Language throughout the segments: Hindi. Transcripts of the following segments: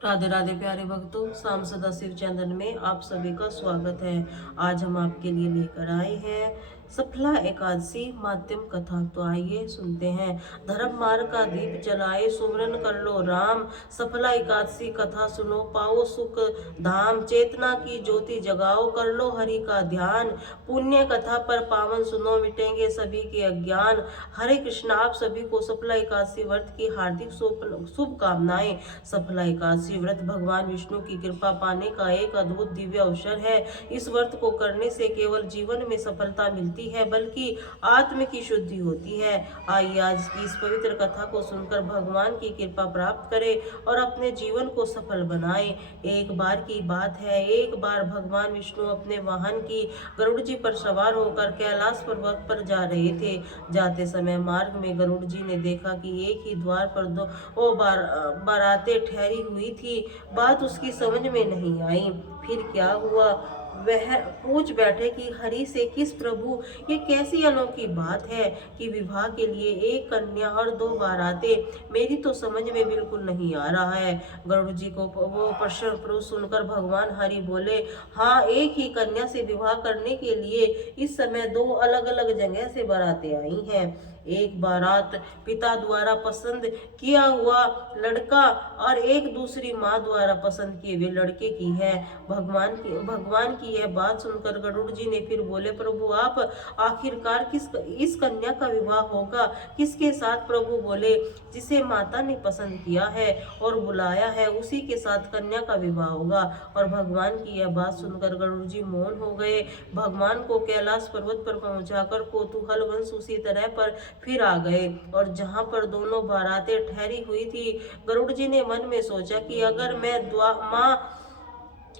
राधे राधे प्यारे भक्तों, शाम सदा शिव चैनल में आप सभी का स्वागत है। आज हम आपके लिए लेकर आए हैं सफला एकादशी माध्यम कथा। तो आइए सुनते हैं। धर्म मार्ग का दीप जलाए सुमरन कर लो राम, सफला एकादशी कथा सुनो पाओ सुख धाम। चेतना की ज्योति जगाओ कर लो हरि का ध्यान, पुण्य कथा पर पावन सुनो मिटेंगे सभी के अज्ञान। हरे कृष्ण। आप सभी को सफला एकादशी व्रत की हार्दिक शुभकामनाएं। सफला एकादशी व्रत भगवान विष्णु की कृपा पाने का एक अद्भुत दिव्य अवसर है। इस व्रत को करने से केवल जीवन में सफलता मिलती है बल्कि आत्म की शुद्धि होती है। आइए आज की इस पवित्र कथा को सुनकर भगवान की कृपा प्राप्त करें और अपने जीवन को सफल बनाएं। एक बार की बात है, एक बार भगवान विष्णु अपने वाहन की गरुड़ जी पर सवार होकर कैलाश पर्वत पर जा रहे थे। जाते समय मार्ग में गरुड़ जी ने देखा कि एक ही द्वार पर दो बारातें ठहरी हुई थी। बात उसकी समझ में नहीं आई। फिर क्या हुआ वह पूछ बैठे कि हरि से किस प्रभु, ये कैसी अनोखी बात है कि विवाह के लिए एक कन्या और दो बारातें, मेरी तो समझ में बिल्कुल नहीं आ रहा है। गरुड़ जी को वो प्रश्न सुनकर भगवान हरि बोले, हाँ, एक ही कन्या से विवाह करने के लिए इस समय दो अलग अलग जगह से बारातें आई हैं। एक बारात पिता द्वारा पसंद किया हुआ लड़का और एक दूसरी माँ द्वारा पसंद किए हुए लड़के की है। भगवान की यह बात सुनकर गरुड़ जी ने फिर बोले, प्रभु आप आखिरकार इस कन्या का विवाह होगा किसके साथ? प्रभु बोले, जिसे माता ने पसंद किया है और बुलाया है उसी के साथ कन्या का विवाह होगा। और भगवान की यह बात सुनकर गरुड़ जी मौन हो गए। भगवान को कैलाश पर्वत पर पहुंचाकर कौतूहल वंश उसी तरह पर फिर आ गए और जहां पर दोनों बारातें ठहरी हुई थी, गरुड़ जी ने मन में सोचा कि अगर मैं माँ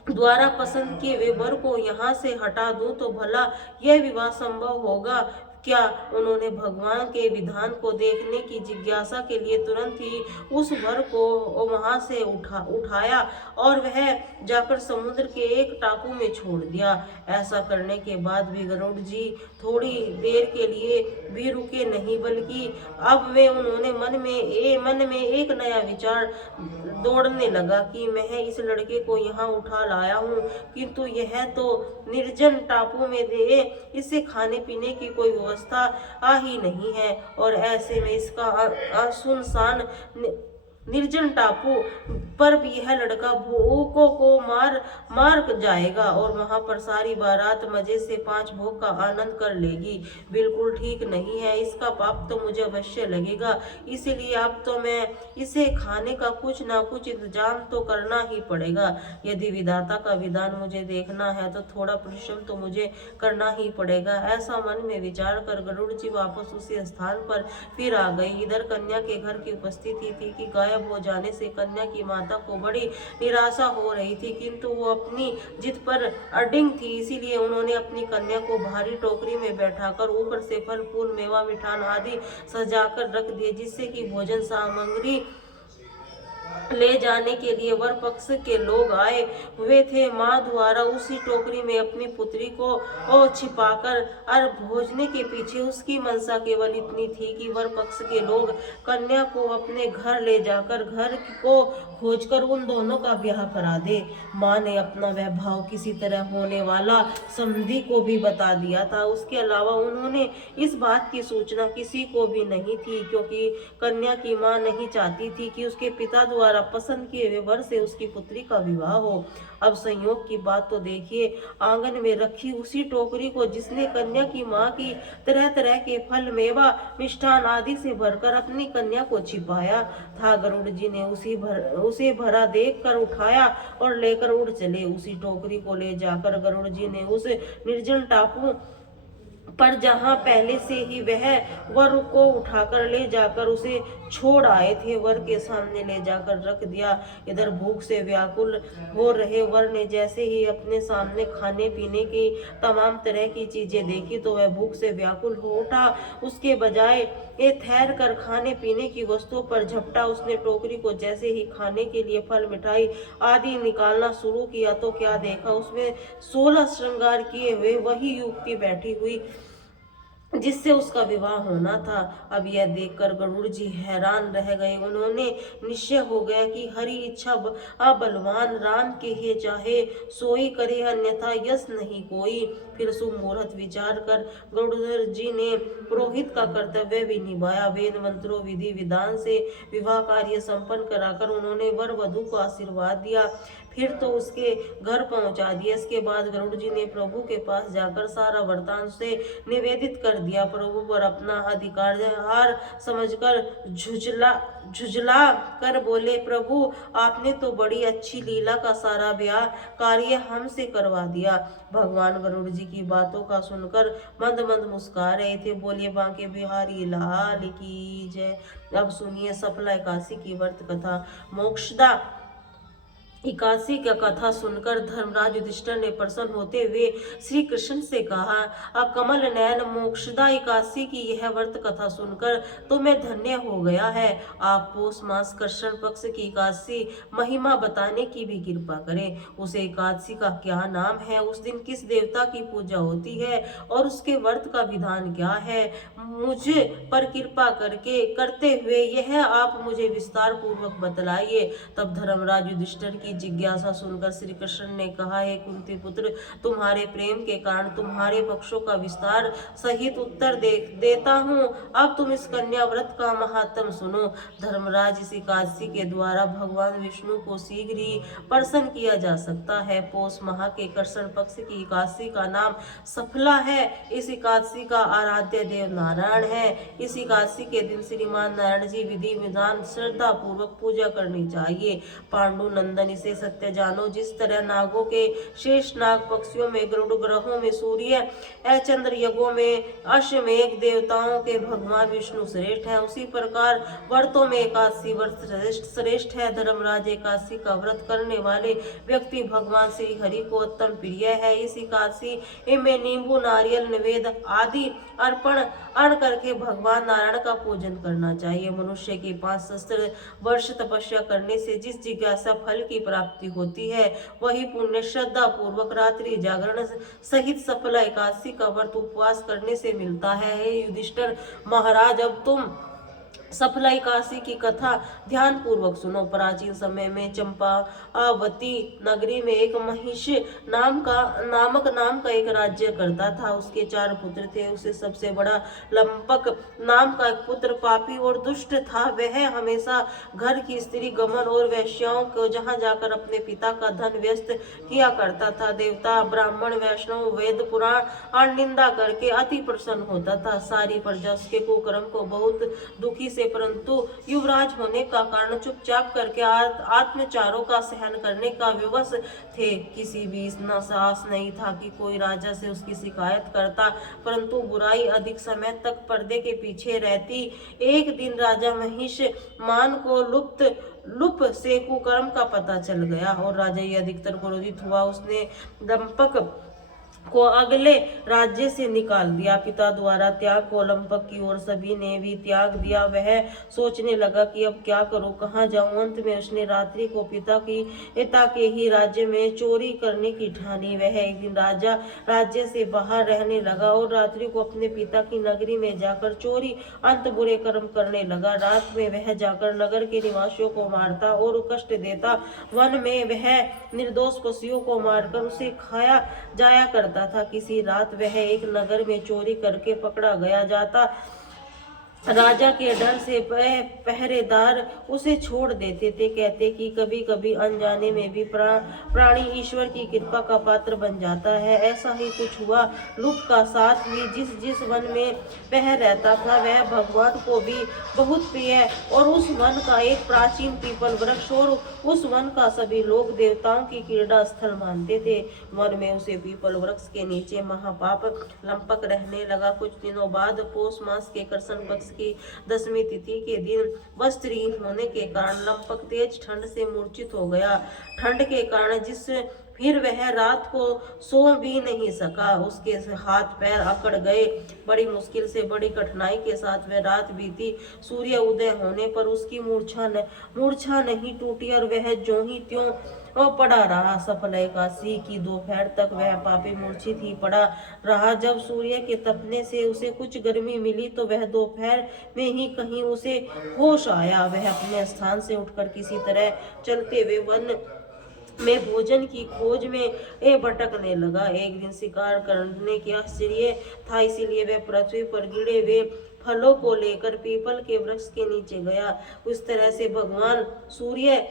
द्वारा पसंद किए हुए वर को यहाँ से हटा दूं तो भला यह विवाह संभव होगा क्या? उन्होंने भगवान के विधान को देखने की जिज्ञासा के लिए तुरंत ही उस वर को वहां से उठाया और वह जाकर समुद्र के एक टापू में छोड़ दिया। ऐसा करने के बाद भी गरुड़ जी थोड़ी देर के लिए भी रुके नहीं, बल्कि अब वे उन्होंने मन में एक नया विचार दौड़ने लगा कि मैं इस लड़के को यहाँ उठा लाया हूँ, किंतु यह तो निर्जन टापू में दे, इसे खाने पीने की कोई व्यवस्था ही नहीं है और ऐसे में इसका सुनसान निर्जन टापू पर भी यह लड़का भूखों को मार जाएगा और वहां पर सारी बारात मजे से पांच भोग का आनंद कर लेगी। बिल्कुल ठीक नहीं है, इसका पाप तो मुझे अवश्य लगेगा। इसीलिए अब तो मैं इसे खाने का कुछ ना कुछ इंतजाम तो करना ही पड़ेगा। यदि विधाता का विधान मुझे देखना है तो थोड़ा परिश्रम तो मुझे करना ही पड़ेगा। ऐसा मन में विचार कर गरुड़ जी वापस उसी स्थान पर फिर आ गई। इधर कन्या के घर की उपस्थिति थी कि गायब हो जाने से कन्या की माता को बड़ी निराशा हो रही थी, किंतु वो अपनी जिद पर अडिग थी। इसीलिए उन्होंने अपनी कन्या को भारी टोकरी में बैठाकर ऊपर से फल फूल मेवा मिठान आदि सजाकर रख दिए, जिससे कि भोजन सामग्री ले जाने के लिए वर पक्ष के लोग आए हुए थे। माँ द्वारा उसी टोकरी में अपनी पुत्री को छिपाकर और भोजने के पीछे उसकी मनसा केवल इतनी थी कि वर पक्ष के लोग कन्या को अपने घर ले जाकर घर को खोजकर उन दोनों का ब्याह करा दे। माँ ने अपना वह भाव किसी तरह होने वाला समधी को भी बता दिया था। उसके अलावा उन्होंने इस बात की सूचना किसी को भी नहीं थी, क्योंकि कन्या की माँ नहीं चाहती थी कि उसके पिता द्वारा पसंद किए हुए वर से उसकी पुत्री का विवाह हो। अब संयोग की बात तो देखिए, आंगन में रखी उसी टोकरी को जिसने कन्या की माँ की तरह तरह के फल मेवा मिष्ठान आदि से भरकर अपनी कन्या को छिपाया था, गरुड़ जी ने उसे भरा देख कर उठाया और लेकर उड़ चले। उसी टोकरी को ले जाकर गरुड़ जी ने उस निर्जन टापू पर जहां पहले से ही वह वर को उठाकर ले जाकर उसे छोड़ आए थे, वर के सामने ले जाकर रख दिया। इधर भूख से व्याकुल हो रहे वर ने जैसे ही अपने सामने खाने पीने की तमाम तरह की चीजें देखी तो वह भूख से व्याकुल हो उठा। उसके बजाय ठहर कर खाने पीने की वस्तुओं पर झपटा। उसने टोकरी को जैसे ही खाने के लिए फल मिठाई आदि निकालना शुरू किया तो क्या देखा, उसमें 16 श्रृंगार किए हुए वही युवती बैठी हुई जिससे उसका विवाह होना था। अब यह देखकर गरुड़ जी हैरान रह गए। उन्होंने निश्चय हो गया कि हरि इच्छा बलवान राम के ही चाहे सोई करे, अन्यथा यस नहीं कोई। फिर शुभ मुहूर्त विचार कर गरुड़ जी ने पुरोहित का कर्तव्य भी निभाया। वेद मंत्रों विधि विधान से विवाह कार्य संपन्न कराकर उन्होंने वर वधु को आशीर्वाद दिया, फिर तो उसके घर पहुंचा दिया। इसके बाद गरुड़ जी ने प्रभु के पास जाकर सारा वृतांत से निवेदित कर दिया। प्रभु पर अपना अधिकार हार समझकर झुझला कर बोले, प्रभु आपने तो बड़ी अच्छी लीला का सारा ब्याह कार्य हमसे करवा दिया। भगवान गरुड़ जी की बातों का सुनकर मंद मंद मुस्कुरा रहे थे। बोले, बांके बिहारी लाल की जय। अब सुनिए सफला एकादशी की व्रत कथा। मोक्षदा एकादशी का कथा सुनकर धर्मराज युधिष्ठिर ने प्रसन्न होते हुए श्री कृष्ण से कहा, कमल नयन मोक्षदा एकादशी की यह व्रत कथा सुनकर तो मैं धन्य हो गया है। आप पौष मास कृष्ण पक्ष की एकादशी महिमा बताने की भी कृपा करें। उस एकादशी का क्या नाम है, उस दिन किस देवता की पूजा होती है और उसके व्रत का विधान क्या है, मुझे पर कृपा करते हुए यह आप मुझे विस्तार पूर्वक बतलाइए। तब धर्मराज युधिष्ठिर की जिज्ञासा सुनकर श्री कृष्ण ने कहा, हे कुंती पुत्र, तुम्हारे प्रेम के कारण तुम्हारे पक्षों का विस्तार सहित उत्तर देता हूँ। अब तुम इस कन्या व्रत का महात्म सुनो। धर्मराज, इस एकादशी के द्वारा भगवान विष्णु को शीघ्र ही प्रसन्न किया जा सकता है। पौष माह के कृष्ण पक्ष की एकादशी का नाम सफला है। इस एकादशी का आराध्य देव नारायण है। इस एकादशी के दिन श्रीमान नारायण जी विधि विधान श्रद्धा पूर्वक पूजा करनी चाहिए। पांडु नंदन, इसे सत्य जानो, जिस तरह नागों के शेष नाग, पक्षियों में गरुड़, ग्रहों में सूर्य, चंद्र, यज्ञों में अश्वमेघ, देवताओं के भगवान विष्णु श्रेष्ठ है, उसी प्रकार व्रतों में एकादशी व्रत श्रेष्ठ है। धर्मराज, एकादशी का व्रत करने वाले व्यक्ति भगवान श्री हरि को उत्तम प्रिय है। इस एकादशी में नींबू, नारियल, निवेद आदि अर्पण करके भगवान नारायण का पूजन करना चाहिए। मनुष्य की 5 सहस्त्र वर्ष तपस्या करने से जिस जिज्ञासा फल की प्राप्ति होती है, वही पुण्य श्रद्धा पूर्वक रात्रि जागरण सहित सफल एकादशी का व्रत उपवास करने से मिलता है। हे युधिष्ठिर महाराज, अब तुम सफला एकादशी की कथा ध्यान पूर्वक सुनो। प्राचीन समय में चंपावती नगरी में एक महिष नामक एक राज्य करता था। उसके 4 पुत्र थे। उसे सबसे बड़ा लंपक नाम का एक पुत्र पापी और दुष्ट था। वह हमेशा घर की स्त्री, गमन और वेश्याओं को जहां जाकर अपने पिता का धन व्यस्त किया करता था। देवता, ब्राह्मण, वैष्णव, वेद पुराण निंदा करके अति प्रसन्न होता था। सारी प्रजा उसके कुकर्म को बहुत दुखी से, परंतु युवराज होने का कारण चुपचाप करके आत्मचारों का सहन करने का विवश थे। किसी भी इतना साहस नहीं था कि कोई राजा से उसकी शिकायत करता, परंतु बुराई अधिक समय तक पर्दे के पीछे रहती। एक दिन राजा महिष मान को लुप से कुकर्म का पता चल गया और राजा ये अधिकतर क्रोधित हुआ। उसने दंपक को अगले राज्य से निकाल दिया। पिता द्वारा त्याग को लंपक की ओर सभी ने भी त्याग दिया। वह सोचने लगा कि अब क्या करूं, कहां जाऊं। अंत में उसने रात्रि को पिता के ही राज्य में चोरी करने की ठानी। वह एक दिन राज्य से बाहर रहने लगा और रात्रि को अपने पिता की नगरी में जाकर चोरी अंत बुरे कर्म करने लगा। रात में वह जाकर नगर के निवासियों को मारता और कष्ट देता। वन में वह निर्दोष पशुओं को मारकर उसे खाया जाया करता था। किसी रात वह एक नगर में चोरी करके पकड़ा गया जाता। राजा के डर से पहरेदार उसे छोड़ देते थे। कहते कि कभी कभी अनजाने में भी प्राणी ईश्वर की कृपा का पात्र बन जाता है। ऐसा ही कुछ हुआ। लुप का साथ भी जिस वन में वह रहता था, वह भगवान को भी बहुत प्रिय और उस वन का एक प्राचीन पीपल वृक्ष और उस वन का सभी लोग देवताओं की क्रीड़ा स्थल मानते थे। वन में उसे पीपल वृक्ष के नीचे महापाप लंपक रहने लगा। कुछ दिनों बाद पौष मास के कृष्ण पक्ष की 10वीं तिथि के दिन वस्त्रहीन होने के कारण लंपक तेज ठंड से मूर्छित हो गया। ठंड के कारण फिर वह रात को सो भी नहीं सका। उसके हाथ पैर अकड़ गए। बड़ी मुश्किल से, बड़ी कठिनाई के साथ वह रात बीती। सूर्य उदय होने पर उसकी मूर्छा नहीं टूटी और वह ज्यों ही त्यों और पड़ा रहा। सफल एकादशी की दोपहर तक वह पापी मूर्छित ही पड़ा रहा। जब सूर्य के तपने से उसे कुछ गर्मी मिली तो वह दोपहर में ही कहीं उसे होश आया। वह अपने स्थान से उठकर किसी तरह चलते हुए वन में भोजन की खोज में भटकने लगा। एक दिन शिकार करने की आश्चर्य था, इसीलिए वह पृथ्वी पर गिरे हुए फलों को लेकर पीपल के वृक्ष के नीचे गया। उस तरह से भगवान सूर्य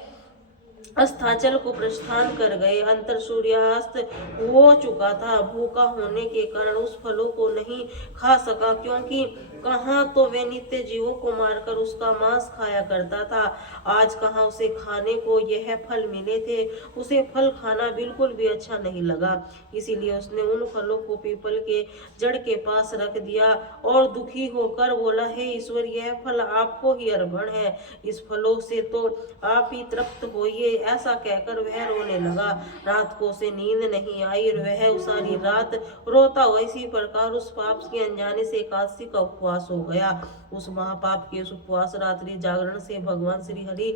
अस्ताचल को प्रस्थान कर गए। अंतर सूर्यास्त हो चुका था। भूखा होने के कारण उस फलों को नहीं खा सका, क्योंकि कहाँ तो वे नित्य जीवों को मारकर उसका मांस खाया करता था, आज कहाँ उसे खाने को यह फल मिले थे। उसे फल खाना बिल्कुल भी अच्छा नहीं लगा, इसीलिए उसने उन फलों को पीपल के जड़ के पास रख दिया और दुखी होकर बोला, हे ईश्वर, यह फल आपको ही अर्पण है, इस फलों से तो आप ही तृप्त होइए। ऐसा कहकर वह रोने लगा। रात को उसे नींद नहीं आई और वह सारी रात रोता हुआ इसी प्रकार उस पाप के अनजाने से एकादशी का उपवास हो गया। उस महापाप के उस उपवास रात्रि जागरण से भगवान श्री हरि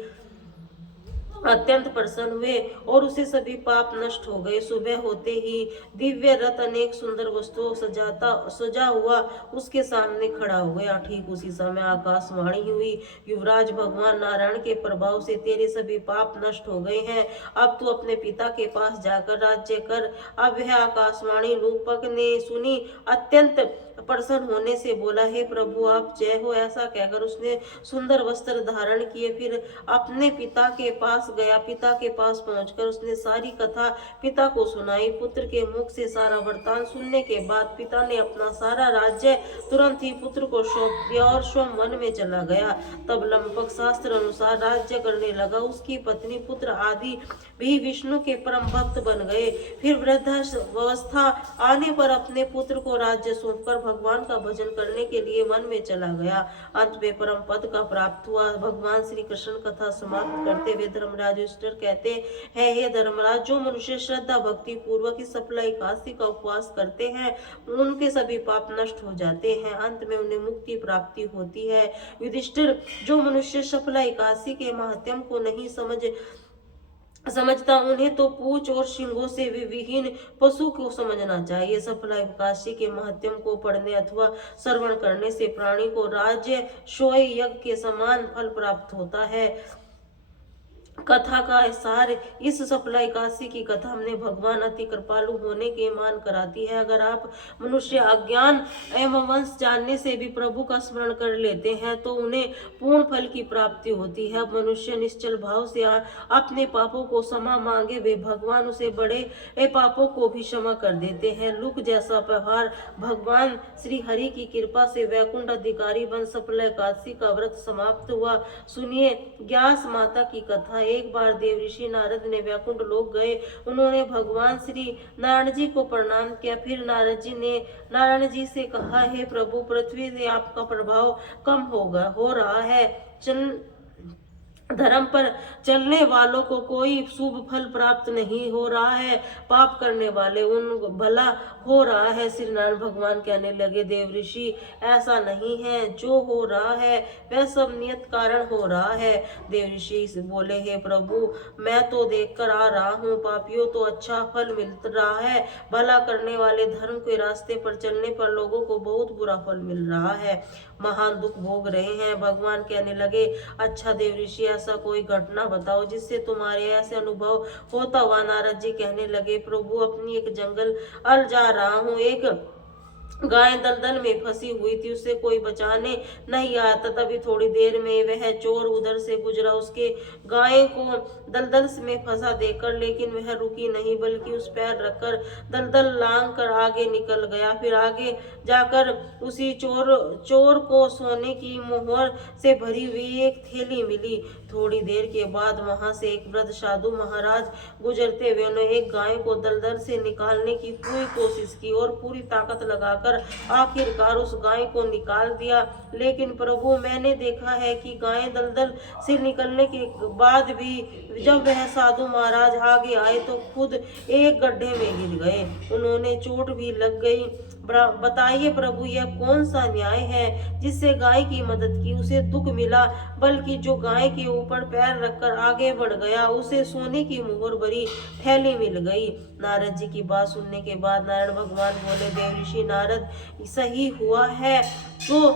अत्यंत प्रसन्न हुए और उसे सभी पाप नष्ट हो गए। सुबह होते ही दिव्य रथ अनेक सुंदर वस्तुओं सजा हुआ उसके सामने खड़ा हो गया। ठीक उसी समय आकाशवाणी हुई, युवराज भगवान नारायण के प्रभाव से तेरे सभी पाप नष्ट हो गए हैं, अब तू अपने पिता के पास जाकर राज्य कर। अब वह आकाशवाणी रूपक ने सुनी, अत्यंत प्रसन्न होने से बोला, हे प्रभु आप जय हो। ऐसा कहकर उसने सुंदर वस्त्र धारण किए, फिर अपने पिता के पास गया। पिता के पास पहुंचकर उसने सारी कथा पिता को सुनाई। पुत्र के मुख से सारा वृतांत सुनने के बाद पिता ने अपना सारा राज्य तुरंत ही पुत्र को सौंप दिया और स्वयं वन में चला गया। तब लंपक शास्त्र अनुसार राज्य करने लगा। उसकी पत्नी, पुत्र आदि भी विष्णु के परम भक्त बन गए। फिर वृद्धावस्था आने पर अपने पुत्र को राज्य सौंपकर भगवान का भजन करने के लिए वन में चला गया। अंत में परम पद का प्राप्त हुआ। भगवान श्री कृष्ण कथा समाप्त करते हुए धर्मराज युधिष्ठिर कहते हैं, हे धर्मराज, जो मनुष्य श्रद्धा भक्ति पूर्वक इस सफल एकादशी का उपवास करते हैं उनके सभी पाप नष्ट हो जाते हैं, अंत में उन्हें मुक्ति प्राप्ति होती है। युधिष्ठिर, जो मनुष्य सफल एकादशी के महात्म्य को नहीं समझता उन्हें तो पूंछ और शिंगों से विहीन पशु को समझना चाहिए। सफल एकादशी के महात्म्य को पढ़ने अथवा श्रवण करने से प्राणी को राज्य सोय यज्ञ के समान फल प्राप्त होता है। कथा का सार, इस सफल एकादशी की कथा हमने भगवान अति कृपालु होने के मान कराती है। अगर आप मनुष्य अज्ञान एवं वंश जानने से भी प्रभु का स्मरण कर लेते हैं तो उन्हें पूर्ण फल की प्राप्ति होती है। मनुष्य निश्चल भाव से अपने पापों को क्षमा मांगे, वे भगवान उसे बड़े पापों को भी क्षमा कर देते हैं। लुक जैसा व्यवहार भगवान श्री हरि की कृपा से वैकुंठ अधिकारी बन सफल एकादशी का व्रत समाप्त हुआ। सुनिए व्यास माता की कथा। एक बार देवऋषि नारद ने वैकुंठ लोक गए। उन्होंने भगवान श्री नारायण जी को प्रणाम किया। फिर नारद जी ने नारायण जी से कहा, हे प्रभु, पृथ्वी से आपका प्रभाव कम हो रहा है। धर्म पर चलने वालों को कोई शुभ फल प्राप्त नहीं हो रहा है, पाप करने वाले उन भला हो रहा है। श्री नारायण भगवान कहने लगे, देव ऋषि, ऐसा नहीं है, जो हो रहा है वह सब नियत कारण हो रहा है। देव ऋषि बोले, हे प्रभु, मैं तो देखकर आ रहा हूँ, पापियों तो अच्छा फल मिल रहा है, भला करने वाले धर्म के रास्ते पर चलने पर लोगों को बहुत बुरा फल मिल रहा है, महान दुख भोग रहे हैं। भगवान कहने लगे, अच्छा देव ऋषि, ऐसा कोई घटना बताओ जिससे तुम्हारे ऐसे अनुभव होता हुआ। नारद जी कहने लगे, प्रभु, अपनी एक जंगल जा रहा हूँ, एक गाय दलदल में फंसी हुई थी, उससे कोई बचाने नहीं आया था। तभी थोड़ी देर में वह चोर उधर से गुजरा। उसके गाय को दलदल में फंसा देखकर लेकिन वह रुकी नहीं, बल्कि उस पैर रखकर दलदल लांग कर आगे निकल गया। फिर आगे जाकर उसी चोर को सोने की मोहर से भरी हुई एक थैली मिली। थोड़ी देर के बाद वहां से एक वृद्ध साधु महाराज गुजरते हुए उन्होंने एक गाय को दलदल से निकालने की पूरी कोशिश की और पूरी ताकत लगाकर आखिरकार उस गाय को निकाल दिया। लेकिन प्रभु, मैंने देखा है कि गाय दलदल से निकलने के बाद भी जब वह साधु महाराज आगे आए तो खुद एक गड्ढे में गिर गए, उन्होंने चोट भी लग गई। बताइए प्रभु, यह कौन सा न्याय है जिससे गाय की मदद की उसे दुख मिला, बल्कि जो गाय के ऊपर पैर रखकर आगे बढ़ गया उसे सोने की मुहर भरी थैली मिल गई। नारद जी की बात सुनने के बाद नारायण भगवान बोले, देव ऋषि नारद, सही हुआ है। जो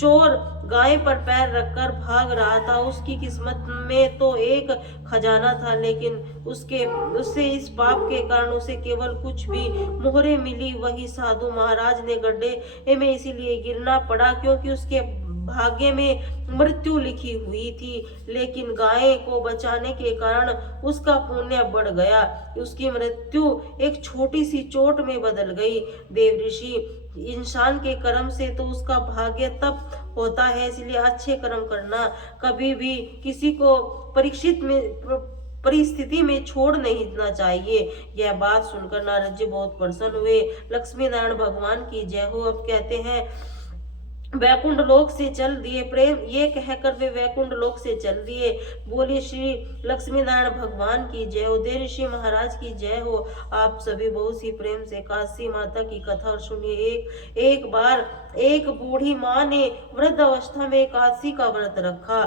चोर गाय पर पैर रखकर भाग रहा था उसकी किस्मत में तो एक खजाना था, लेकिन उससे इस पाप के कारण उसे केवल कुछ भी मोहरे मिली। वही साधु महाराज ने गड्ढे में इसीलिए गिरना पड़ा क्योंकि उसके भाग्य में मृत्यु लिखी हुई थी, लेकिन गाय को बचाने के कारण उसका पुण्य बढ़ गया। उसकी मृत्यु एक छोटी सी चोट में बदल गई। देव ऋषि, इंसान के कर्म से तो उसका भाग्य तब होता है, इसलिए अच्छे कर्म करना। कभी भी किसी को परिस्थिति में छोड़ नहीं देना चाहिए। यह बात सुनकर नारद जी बहुत प्रसन्न हुए। लक्ष्मी नारायण भगवान की जय हो। अब कहते हैं, वैकुंठ लोक से चल दिए प्रेम, ये कहकर वे वैकुंठ लोक से चल दिए। बोली श्री लक्ष्मी नारायण भगवान की जय हो। देव ऋषि महाराज की जय हो। आप सभी बहुत ही प्रेम से काशी माता की कथा और सुनिए। एक बार एक बूढ़ी माँ ने वृद्ध अवस्था में एकादशी का व्रत रखा।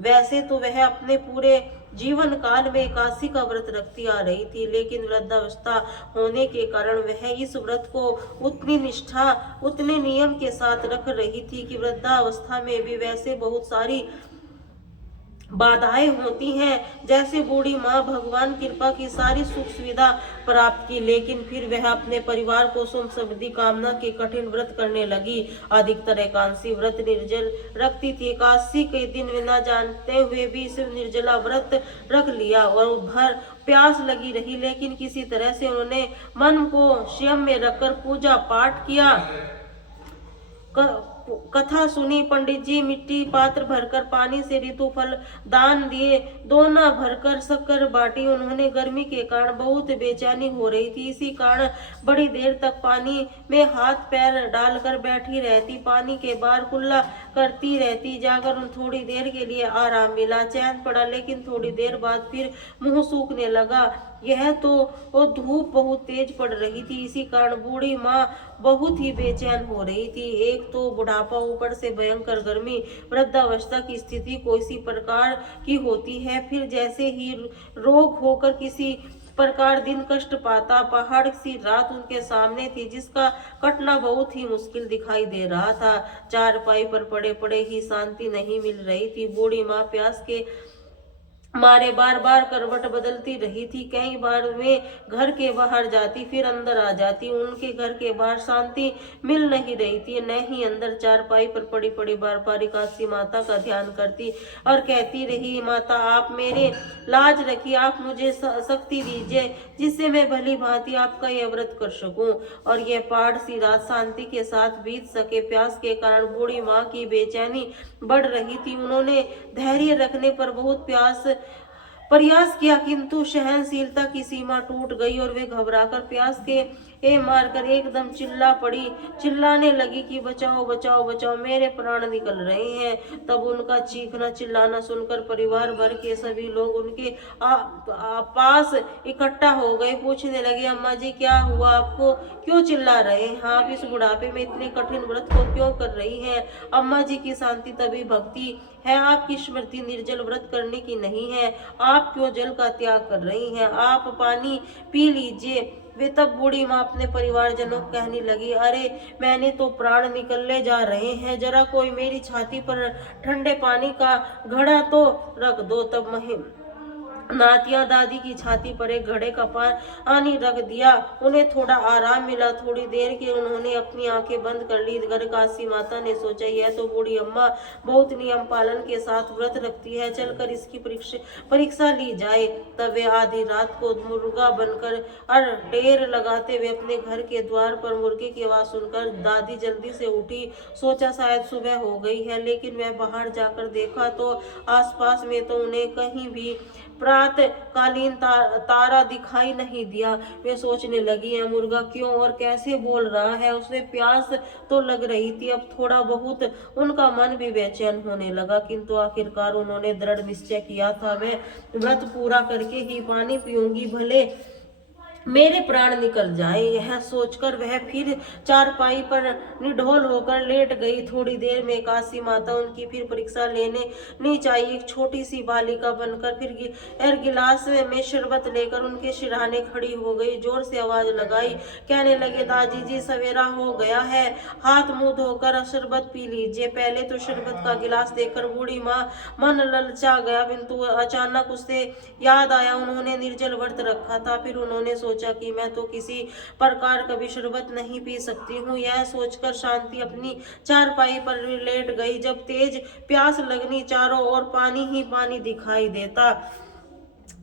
वैसे तो वह अपने पूरे जीवन काल में एकादशी का व्रत रखती आ रही थी, लेकिन वृद्धावस्था होने के कारण वह इस व्रत को उतनी निष्ठा, उतने नियम के साथ रख रही थी कि वृद्धावस्था में भी वैसे बहुत सारी बाधाएं होती हैं। जैसे बूढ़ी माँ भगवान कृपा की सारी सुख सुविधा प्राप्त की, लेकिन फिर वह अपने परिवार को सुख समृद्धि कामना के कठिन व्रत करने लगी। अधिकतर एकादशी व्रत निर्जल रखती थी। एकादशी के दिन न जानते हुए भी इस निर्जला व्रत रख लिया और भर प्यास लगी रही, लेकिन किसी तरह से उन्होंने मन को संयम में रखकर पूजा पाठ किया, कथा सुनी। पंडित जी मिट्टी पात्र भरकर पानी से ऋतु फल दान दिए। दोना भरकर शक्कर बाटी। उन्होंने गर्मी के कारण बहुत बेचैनी हो रही थी, इसी कारण बड़ी देर तक पानी में हाथ पैर डालकर बैठी रहती, पानी के बाहर कुल्ला करती रहती। जाकर उन थोड़ी देर के लिए आराम मिला, चैन पड़ा, लेकिन थोड़ी देर बाद फिर मुंह सूखने लगा। यह तो वो धूप बहुत तेज पड़ रही थी, इसी कारण बूढ़ी माँ बहुत ही बेचैन हो रही थी। एक तो बुढ़ापा, ऊपर से भयंकर गर्मी। वृद्धावस्था की स्थिति को इसी प्रकार की होती है। फिर जैसे ही रोग होकर किसी प्रकार दिन कष्ट पाता, पहाड़ सी रात उनके सामने थी जिसका कटना बहुत ही मुश्किल दिखाई दे रहा था। चारपाई पर पड़े पड़े ही शांति नहीं मिल रही थी। बूढ़ी माँ प्यास के मारे बार बार करवट बदलती रही थी। कई बार वे घर के बाहर जाती, फिर अंदर आ जाती। उनके घर के बाहर शांति मिल नहीं रही थी, न ही अंदर। चारपाई पर पड़ी पड़ी बार बार काशी माता का ध्यान करती और कहती रही, माता आप मेरे लाज रखिए, आप मुझे शक्ति दीजिए जिससे मैं भली भांति आपका यह व्रत कर सकूं और यह पहाड़ सी रात शांति के साथ बीत सके। प्यास के कारण बूढ़ी माँ की बेचैनी बढ़ रही थी। उन्होंने धैर्य रखने पर बहुत प्रयास किया, किंतु सहनशीलता की सीमा टूट गई और वे घबराकर प्यास के मारकर एकदम चिल्लाने लगी कि बचाओ बचाओ बचाओ, मेरे प्राण निकल रहे हैं। तब उनका चीखना चिल्लाना सुनकर परिवार भर के सभी लोग उनके पास इकट्ठा हो गए। पूछने लगे, अम्मा जी क्या हुआ, आपको क्यों चिल्ला रहे हैं, आप इस बुढ़ापे में इतने कठिन व्रत को क्यों कर रही हैं? अम्मा जी की शांति तभी भक्ति है, आपकी स्मृति निर्जल व्रत करने की नहीं है। आप क्यों जल का त्याग कर रही हैं? आप पानी पी लीजिए। वे तब बूढ़ी माँ अपने परिवारजनों को कहने लगी, अरे मैंने तो प्राण निकलने जा रहे हैं, जरा कोई मेरी छाती पर ठंडे पानी का घड़ा तो रख दो। तब नातिया दादी की छाती पर एक घड़े का पानी रख दिया। उन्हें थोड़ा आराम मिला। थोड़ी देर के उन्होंने अपनी आंखें बंद कर ली। घर काशी माता ने सोचा, यह तो बूढ़ी अम्मा बहुत नियम पालन के साथ व्रत रखती है, चलकर इसकी परीक्षा ली जाए। तब वे आधी रात को मुर्गा बनकर और ढेर लगाते हुए अपने घर के द्वार पर मुर्गे की आवाज सुनकर दादी जल्दी से उठी। सोचा शायद सुबह हो गई है, लेकिन वह बाहर जाकर देखा तो आसपास में तो उन्हें कहीं भी प्रातःकालीन तारा दिखाई नहीं दिया। वे सोचने लगी, है मुर्गा क्यों और कैसे बोल रहा है, उसे प्यास तो लग रही थी। अब थोड़ा बहुत उनका मन भी बेचैन होने लगा, किंतु आखिरकार उन्होंने दृढ़ निश्चय किया था, मैं व्रत पूरा करके ही पानी पीऊंगी, भले मेरे प्राण निकल जाए, यह सोचकर वह फिर चारपाई पर निढोल होकर लेट गई। थोड़ी देर में काशी माता उनकी फिर परीक्षा लेने नहीं चाहिए। एक छोटी सी बालिका बनकर फिर गिलास में शरबत लेकर उनके सिरहाने खड़ी हो गई, जोर से आवाज लगाई, कहने लगे, दादी जी सवेरा हो गया है, हाथ मुंह धोकर शरबत पी लीजिए। पहले तो शरबत का गिलास देखकर बूढ़ी माँ मन ललचा गया, किंतु अचानक उसे याद आया उन्होंने निर्जल व्रत रखा था। फिर उन्होंने सोचा कि मैं तो किसी प्रकार कभी शरबत नहीं पी सकती हूँ। यह सोचकर शांति अपनी चारपाई पर लेट गई। जब तेज प्यास लगनी, चारों ओर पानी ही पानी दिखाई देता,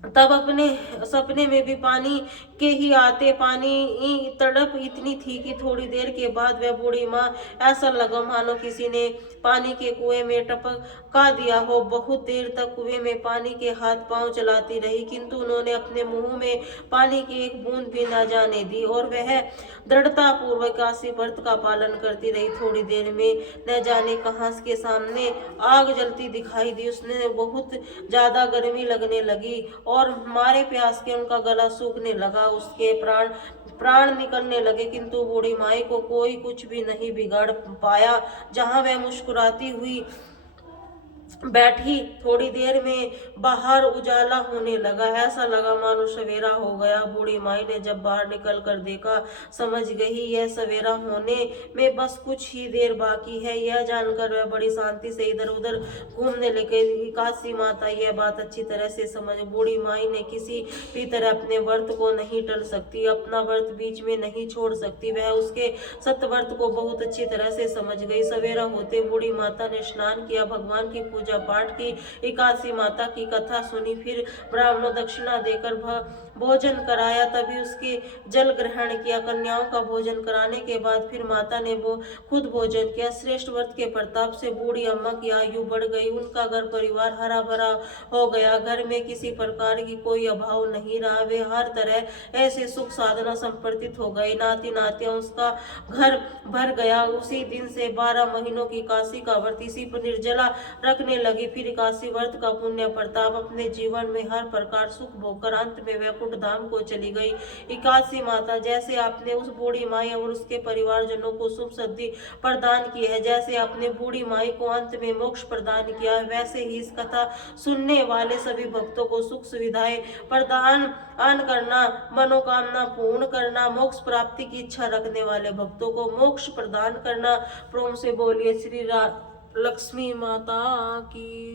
तब अपने सपने में भी पानी के ही आते। पानी की तड़प इतनी थी कि थोड़ी देर के बाद वह बूढ़ी माँ ऐसा लगा मानो किसी ने पानी के कुएं में टपका दिया हो। बहुत देर तक कुएं में पानी के हाथ पांव चलाती रही, किंतु उन्होंने अपने मुंह में पानी की एक बूंद भी न जाने दी और वह दृढ़ता पूर्वक काशी व्रत का पालन करती रही। थोड़ी देर में न जाने कहां के सामने आग जलती दिखाई दी। उसने बहुत ज्यादा गर्मी लगने लगी और मारे प्यास के उनका गला सूखने लगा, उसके प्राण निकलने लगे, किंतु बूढ़ी माई को कोई कुछ भी नहीं बिगाड़ पाया। जहां वह मुस्कुराती हुई बैठी, थोड़ी देर में बाहर उजाला होने लगा। ऐसा लगा मानो सवेरा हो गया। बूढ़ी माई ने जब बाहर निकल कर देखा, समझ गई यह सवेरा होने में बस कुछ ही देर बाकी है। यह जानकर वह बड़ी शांति से इधर उधर घूमने लगी। काशी माता यह बात अच्छी तरह से समझ, बूढ़ी माई ने किसी भी तरह अपने व्रत को नहीं टल सकती, अपना व्रत बीच में नहीं छोड़ सकती। वह उसके सतव्रत को बहुत अच्छी तरह से समझ गई। सवेरा होते बूढ़ी माता ने स्नान किया, भगवान की पूजा पाठ की, एकादशी माता की कथा सुनी, फिर ब्राह्मण दक्षिणा देकर भोजन कराया, तभी उसके जल ग्रहण किया। कन्याओं का भोजन कराने के बाद फिर माता ने वो खुद भोजन किया। श्रेष्ठ व्रत के प्रताप से बूढ़ी अम्मा की आयु बढ़ गई, उनका घर परिवार हरा भरा हो गया। घर में किसी प्रकार की कोई अभाव नहीं रहा, वे हर तरह ऐसे सुख साधना संपर्दित हो गए। नाती नातियां उसका घर भर गया। उसी दिन से 12 महीनों की काशी का व्रत इसी पर निर्जला रखने लगी। फिर काशी व्रत का पुण्य प्रताप अपने जीवन में हर प्रकार सुख भोगकर अंत में वैकुंठ धाम को चली गई। एकादशी माता, जैसे आपने उस बूढ़ी माई और उसके परिवारजनों को शुभ सिद्धि प्रदान की है, जैसे आपने बूढ़ी माई को अंत में मोक्ष प्रदान किया है, वैसे ही इस कथा सुनने वाले सभी भक्तों को सुख सुविधाएं प्रदान करना, मनोकामना पूर्ण करना, मोक्ष प्राप्ति की इच्छा रखने वाले भक्तों को मोक्ष प्रदान करना। प्रेम से बोलिए श्री लक्ष्मी माता की।